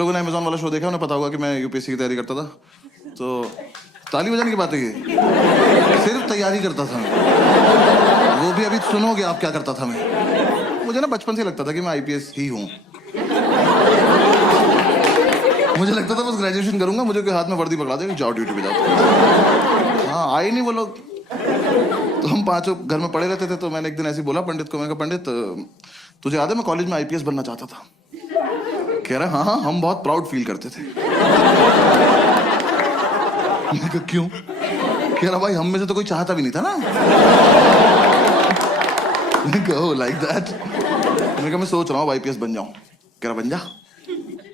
लोगों ने अमेजोन वाला शो देखा, उन्हें पता होगा कि मैं यूपीएससी की तैयारी करता था। तो ताली बजाने की बात है ये, सिर्फ तैयारी करता था मैं। वो भी अभी सुनोगे आप क्या करता था मैं। मुझे ना बचपन से लगता था कि मैं आईपीएस ही हूँ। मुझे लगता था बस ग्रेजुएशन करूंगा, मुझे कोई हाथ में वर्दी पकड़ा देगा, जाओ ड्यूटी पे जाओ। हाँ आए नहीं वो लोग। तो हम पांचों घर में पड़े रहते थे। तो मैंने एक दिन ऐसे बोला पंडित को, मैंने कहा पंडित तुझे याद है मैं कॉलेज में आईपीएस बनना चाहता था। कह रहा हाँ हाँ हम बहुत प्राउड फील करते थे। मैंने कहा क्यों? कह रहा भाई हम में से तो कोई चाहता भी नहीं था ना। मैंने कहा लाइक दैट। मैंने कहा मैं सोच रहा हूँ आईपीएस बन जाऊं। कह रहा बन जा।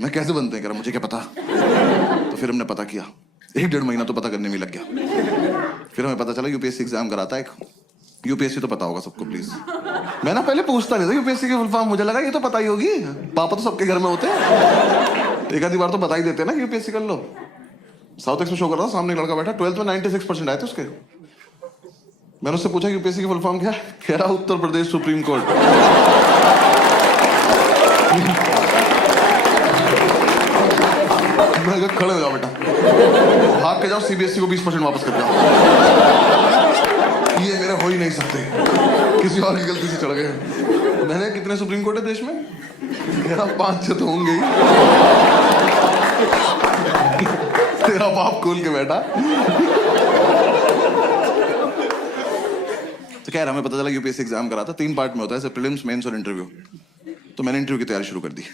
मैं कैसे बनते हैं? कह रहा मुझे क्या पता। तो फिर हमने पता किया, 1-1.5 महीना तो पता करने में लग गया। फिर हमें पता चला यूपीएससी एग्जाम कराता है एक। यूपीएससी तो पता होगा सबको प्लीज। मैं ना पहले पूछता नहीं था यूपीएससी की फुल फॉर्म, मुझे लगा ये तो पता ही होगी, पापा तो सबके घर में होते हैं, एक आधी बार तो बता ही देते ना कि यूपीएससी कर लो। साउथ एक्स में शो कर रहा था, सामने एक लड़का बैठा, 12th में 96% आए थे उसके। मैंने उससे पूछा यूपीएससी की फुल फॉर्म क्या है? कह रहा उत्तर प्रदेश सुप्रीम कोर्ट। मैं कहा खड़े हो जाओ बेटा, भाग के जाओ सीबीएसई को 20% वापस कर जाओ। ये मेरे हो ही नहीं सकते, किसी और की गलती से चढ़ गए। मैंने कितने सुप्रीम कोर्ट है देश में? कह रहा 5-6 तो होंगे ही। तेरा बाप खोल के बैठा। तो कह रहा हमें पता चला यूपीएससी एग्जाम करा था, 3 पार्ट में होता है, प्रीलिम्स, मेंस और इंटरव्यू। तो मैंने इंटरव्यू की तैयारी शुरू कर दी।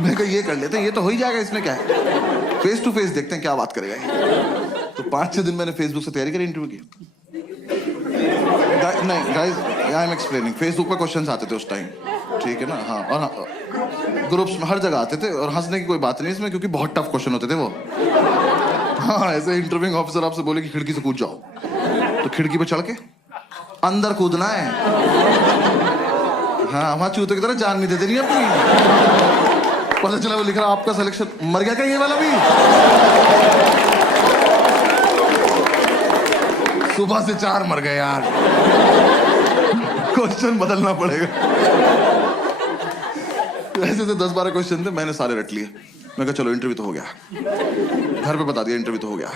मैं कहा ये कर लेते हैं, ये तो हो ही जाएगा, इसमें क्या है, फेस टू फेस देखते हैं क्या बात करेगा ये। तो 5-6 दिन मैंने फेसबुक से तैयारी करी इंटरव्यू की। नहीं guys I am explaining, Facebook पर क्वेश्चंस आते थे उस टाइम, ठीक है ना। हाँ और हाँ, ग्रुप्स में हर जगह आते थे, और हंसने की कोई बात नहीं इसमें, क्योंकि बहुत टफ क्वेश्चन होते थे वो। हाँ ऐसे इंटरव्यूइंग ऑफिसर आपसे बोले कि खिड़की से कूद जाओ, तो खिड़की पे चढ़ के अंदर कूदना है। हाँ वहां चूते की तरह जान नहीं देते नहीं अपनी। पता चला वो लिख रहा आपका सिलेक्शन, मर गया क्या ये वाला भी? सुबह से 4 मर गए यार। क्वेश्चन बदलना पड़ेगा। ऐसे तो 10-12 क्वेश्चन थे, मैंने सारे रट लिए। मैं कहा चलो इंटरव्यू तो हो गया, घर पे बता दिया इंटरव्यू तो हो गया।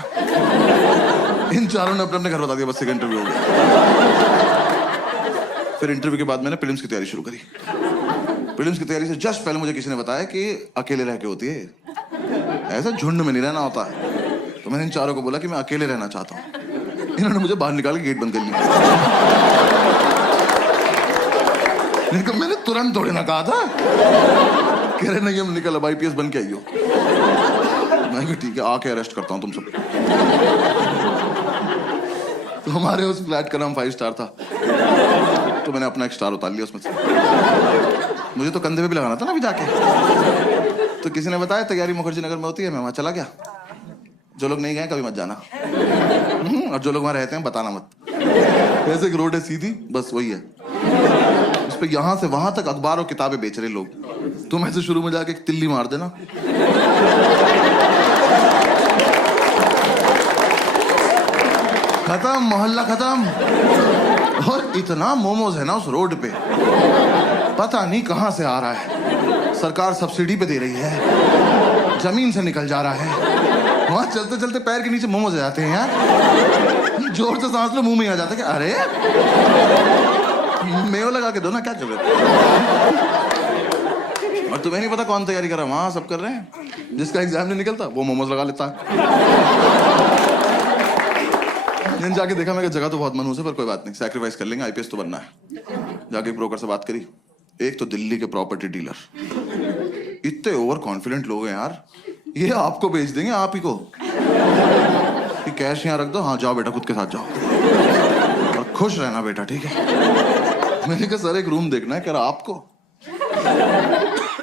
इन चारों ने अपने अपने घर बता दिया बस एक इंटरव्यू हो गया। फिर इंटरव्यू के बाद मैंने प्रीलिम्स की तैयारी शुरू करी। प्रीलिम्स की तैयारी से जस्ट पहले मुझे किसी ने बताया कि अकेले रह के होती है, ऐसा झुंड में नहीं रहना होता है। तो मैंने इन चारों को बोला कि मैं अकेले रहना चाहता हूँ। इन्होंने मुझे बाहर निकाल के गेट बंद कर लिया। मैंने तुरंत थोड़ी ना कहा था। कह रहे नहीं हम निकल, अब आईपीएस बन के आइयो। मैं कहा ठीक है आके अरेस्ट करता हूँ तुम सब। तो हमारे उस फ्लैट का नाम 5 स्टार था, तो मैंने अपना एक स्टार उतार लिया उसमें से। मुझे तो कंधे पे भी लगाना था ना अभी जाके। तो किसी ने बताया तैयारी मुखर्जी नगर में होती है, मैं वहां चला गया। जो लोग नहीं गए कभी मत जाना, और जो लोग वहां रहते हैं बताना मत। ऐसे एक रोड है सीधी, बस वही है। उस पे यहां से वहां तक अखबार और किताबें बेच रहे लोग। तुम ऐसे शुरू में जाके एक तिल्ली मार देना, खत्म, मोहल्ला खत्म। और इतना मोमोज है ना उस रोड पे, पता नहीं कहां से आ रहा है। सरकार सब्सिडी पे दे रही है, जमीन से निकल जा रहा है। वहां चलते चलते पैर के नीचे मोमोज आ जाते हैं यार। जोर से सांस लो मुंह में आ जाता है कि अरे मेयो लगा के दो ना, क्या कर रहे हो? और तुम्हें नहीं पता कौन तैयारी कर रहा है, वहां सब कर रहे हैं। जिसका एग्जाम नहीं निकलता वो मोमोज लगा लेता है। जाके देखा, मैं जगह तो बहुत मनहूस है पर कोई बात नहीं, सैक्रिफाइस कर लेंगे, आईपीएस तो बनना है। जाके ब्रोकर से बात करी, एक तो दिल्ली के प्रॉपर्टी डीलर, इतने ओवर कॉन्फिडेंट लोग हैं यार, ये आपको बेच देंगे आप ही को कि कैश यहाँ रख दो, हाँ जाओ बेटा खुद के साथ जाओ और खुश रहना बेटा, ठीक है। मैंने कहा सर एक रूम देखना है। कह रहा आपको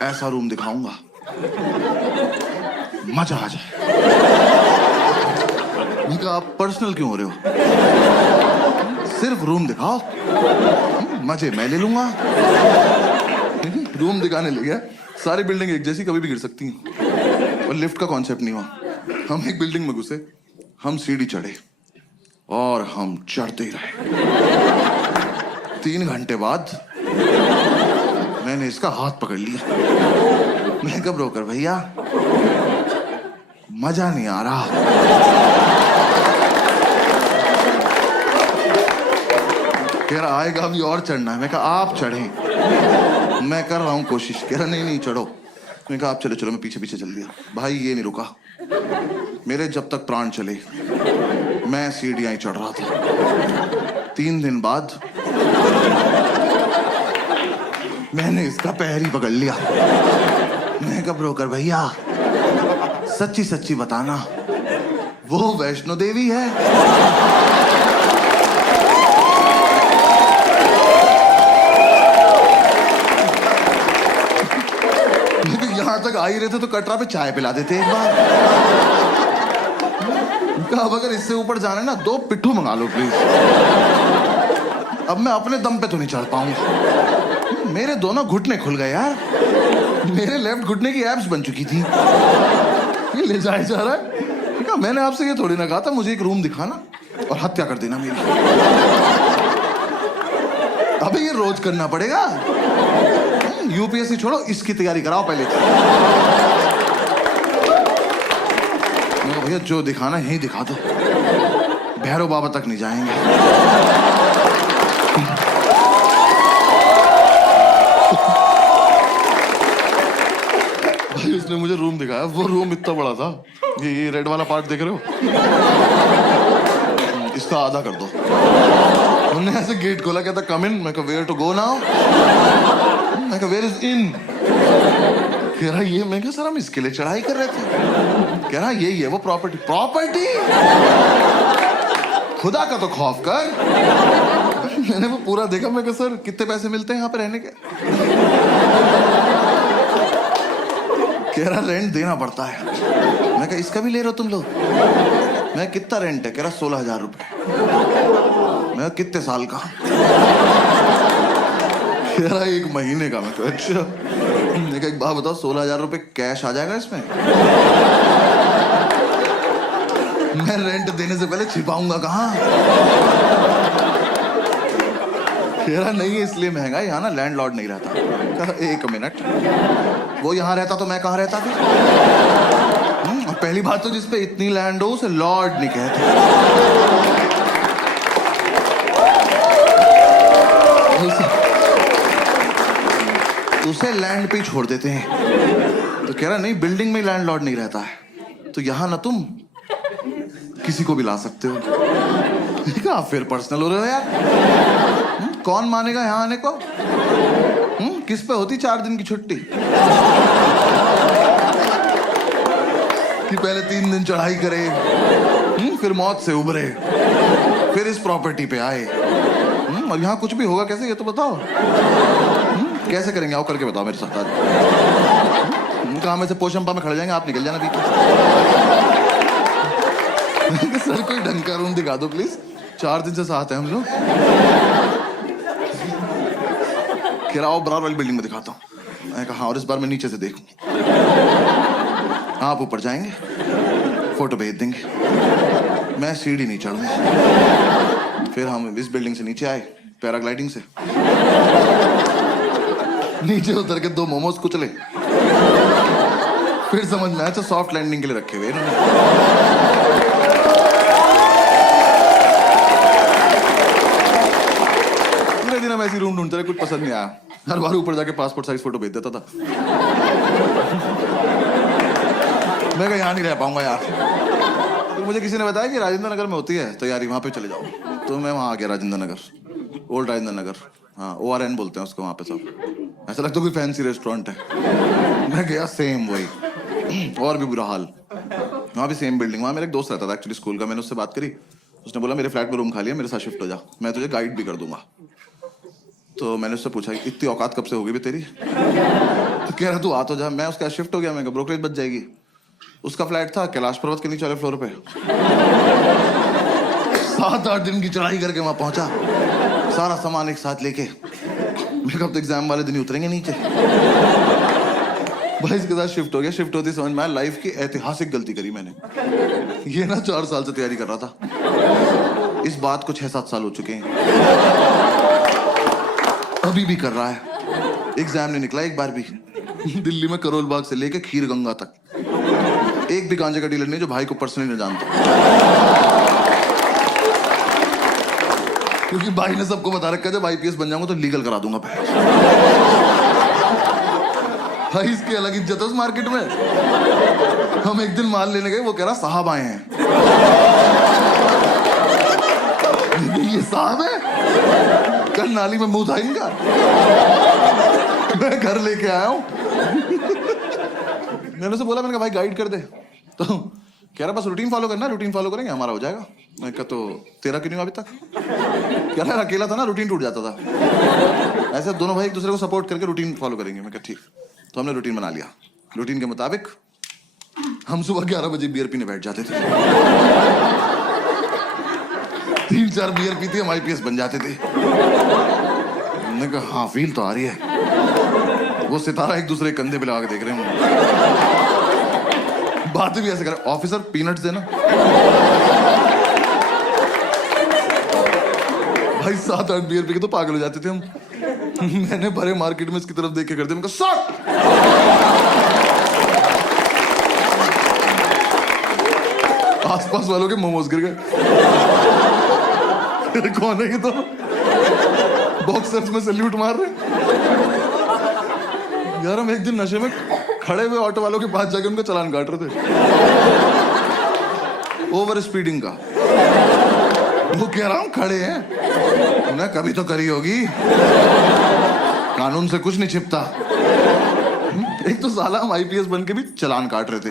ऐसा रूम दिखाऊंगा मजा आ जाए। मैंने कहा आप पर्सनल क्यों हो रहे हो, सिर्फ रूम दिखाओ, मजे मैं ले लूंगा। रूम दिखाने ले गया, सारी बिल्डिंग एक जैसी, कभी भी गिर सकती हैं, और लिफ्ट का कॉन्सेप्ट नहीं हुआ। हम एक बिल्डिंग में घुसे, हम सीढ़ी चढ़े और हम चढ़ते ही रहे। 3 घंटे बाद मैं मैंने इसका हाथ पकड़ लिया। मैं कहा ब्रोकर भैया मजा नहीं आ रहा। कह रहा आएगा अभी और चढ़ना है। मैं कहा आप चढ़ें, मैं कर रहा हूं कोशिश। कह रहा नहीं नहीं चढ़ो। मैं कहा आप चलो चलो। मैं पीछे पीछे चल दिया। भाई ये नहीं रुका मेरे जब तक प्राण चले। मैं सीढ़ियां ही चढ़ रहा था। 3 दिन बाद मैंने इसका पैर ही पकड़ लिया। मैं कहा ब्रोकर भैया सच्ची सच्ची बताना वो वैष्णो देवी है? यहां तक आ ही रहे थे तो कटरा पे चाय पिला देते एक बार। अब अगर इससे ऊपर जाना है ना 2 पिट्ठू मंगा लो प्लीज। अब मैं अपने दम पे तो नहीं चढ़ पाऊंगा। मेरे दोनों घुटने खुल गए यार। मेरे लेफ्ट घुटने की एब्स बन चुकी थी। ये ले जाए जा रहा है। ठीक है मैंने आपसे ये थोड़ी ना कहा था मुझे एक रूम दिखाना और हत्या कर देना मेरी। अबे ये रोज करना पड़ेगा। यूपीएससी छोड़ो इसकी तैयारी कराओ पहले। भैया जो दिखाना यही दिखा दो। भैरव बाबा तक नहीं जाएंगे। भाई उसने मुझे रूम दिखाया। वो रूम इतना बड़ा था। ये रेड वाला पार्ट देख रहे हो? इसका आधा कर दो। उन्होंने ऐसे गेट खोला कहता कम इन। मैं कहा वेयर टू गो नाउ? मैं कहा वेयर इज इन? कह रहा ये। मैं कहा सर हम इसके लिए चढ़ाई कर रहे थे। कह रहा यही है वो प्रॉपर्टी। प्रॉपर्टी खुदा का तो खौफ कर। मैंने वो पूरा देखा। मैं कहा सर कितने पैसे मिलते हैं यहाँ पे रहने के? कह रहा रेंट देना पड़ता है। मैं कहा इसका भी ले रहे हो तुम लोग? मैं कितना रेंट है? कह रहा 16,000 रुपए। मैं कितने साल का? कह रहा 1 महीने का। मैं कहा अच्छा। मैं कहा एक बात बताओ 16,000 रुपए कैश आ जाएगा इसमें? मैं रेंट देने से पहले छिपाऊंगा कहाँ? कह रहा नहीं इसलिए महंगा है यहाँ ना लैंडलॉर्ड नहीं रहता। कहा 1 मिनट वो यहाँ रहता तो मैं कहाँ रहता फिर? और पहली बात तो जिसपे इतनी लैंड हो उसे लॉर्ड नहीं कहते। उसे लैंड पे ही छोड़ देते हैं। तो कह रहा नहीं बिल्डिंग में लैंडलॉर्ड नहीं रहता है तो यहां ना तुम किसी को भी ला सकते हो। आप फिर पर्सनल हो रहे हो यार। कौन मानेगा यहां आने को? किस पे होती 4 दिन की छुट्टी? कि पहले 3 दिन चढ़ाई करे, फिर मौत से उभरे, फिर इस प्रॉपर्टी पे आए। और यहाँ कुछ भी होगा कैसे ये तो बताओ। कैसे करेंगे आओ करके बताओ मेरे साथ आज। कहा में से पोशंपा में खड़े जाएंगे आप निकल जाना बीच। सर कोई ढंग का रूम दिखा दो प्लीज। 4 दिन से साथ हैं हम लोग। कह रहा आओ बराबर वाली बिल्डिंग में दिखाता हूँ। मैं कहा और इस बार मैं नीचे से देखूं। आप ऊपर जाएंगे फोटो भेज देंगे। मैं सीढ़ी नहीं चढ़ूंगा। फिर हम इस बिल्डिंग से नीचे आए पैराग्लाइडिंग से। नीचे उतर के 2 मोमोज कुचले। फिर समझ में आया तो सॉफ्ट लैंडिंग के लिए रखे हुए इन्होंने। पूरे दिन हम ऐसी रूम ढूंढते रहे कुछ पसंद नहीं आया। हर बार ऊपर जाके पासपोर्ट साइज फोटो भेज देता था। मैं कहा यहाँ नहीं रह पाऊंगा यार। तो मुझे किसी ने बताया कि राजेंद्र नगर में होती है तैयारी वहां पे चले जाओ। तो मैं वहां आ गया राजेंद्र नगर। ओल्ड राजेंद्र नगर। हाँ ORN बोलते हैं उसको वहां पे सब। ऐसा लगता है कोई फैंसी रेस्टोरेंट है। मैं गया सेम वही और भी बुरा हाल। वहाँ भी सेम बिल्डिंग। वहाँ मेरा एक दोस्त रहता था एक्चुअली स्कूल का। मैंने उससे बात करी। उसने बोला मेरे फ्लैट में रूम खाली है मेरे साथ शिफ्ट हो जा मैं तुझे गाइड भी कर दूंगा। तो मैंने उससे पूछा इतनी औकात कब से होगी भी तेरी? तो कह रहा तू आ तो जा। मैं उसके साथ शिफ्ट हो गया। मैं ब्रोकरेज बच जाएगी। उसका फ्लैट था कैलाश पर्वत के नीचे वाले फ्लोर पे। 7-8 दिन की चढ़ाई करके वहां पहुंचा सारा सामान एक साथ लेके। मेरे कब तो एग्जाम वाले दिन ही उतरेंगे नीचे। भाई इसके साथ शिफ्ट हो गया। शिफ्ट होती समझ में आया लाइफ की ऐतिहासिक गलती करी मैंने। ये ना 4 साल से तैयारी कर रहा था। इस बात को 6-7 साल हो चुके हैं। अभी भी कर रहा है। एग्जाम नहीं निकला एक बार भी। दिल्ली में करोल बाग से लेके खीर गंगा तक एक भी गांजे का डीलर नहीं जो भाई को पर्सनली नहीं जानता, क्योंकि भाई ने सबको बता रखा है जब आईपीएस बन जाऊंगा तो लीगल करा दूंगा भाई। इसकी अलग इज्जत है उस मार्केट में। हम एक दिन माल लेने गए, वो कह रहा साहब आए हैं। ये साहब है, कल नाली में मुंह था इनका। मैं घर लेके आया हूं। मैंने उसे बोला, मैंने कहा भाई गाइड कर दे, तो कह रहा बस रूटीन फॉलो करना, रूटीन फॉलो करेंगे हमारा हो जाएगा। मैं कहा तो तेरा क्यों नहीं हुआ अभी तक? कह रहा अकेला था ना, रूटीन टूट जाता था। ऐसे दोनों भाई एक दूसरे को सपोर्ट करके रूटीन फॉलो करेंगे। मैं कहा ठीक। तो हमने रूटीन बना लिया। रूटीन के मुताबिक हम सुबह 11 बजे बियर पीने बैठ जाते थे। 3-4 बियर पीते हम आईपीएस बन जाते थे। मैंने कहा हाँ फील तो आ रही है। वो सितारा एक दूसरे के कंधे पे लगा के देख रहे हैं। बातें भी ऐसे कर, ऑफिसर पीनट्स देना। भाई 7-8 बियर पी के तो पागल हो जाते थे हम। मैंने भरे मार्केट में इसकी तरफ देख के करते, मैंने कहा शॉट। आसपास वालों के मोमोज गिर गए। कौन है ये? तो बॉक्सर्स में सैल्यूट मार रहे। यार हम एक दिन नशे में खड़े हुए ऑटो वालों के पास जाके उनका चालान काट रहे थे, ओवर स्पीडिंग का। वो कह रहा हूं खड़े हैं, उन्हें कभी तो करी होगी, कानून से कुछ नहीं छिपता। एक तो साला हम आईपीएस बन के भी चालान काट रहे थे।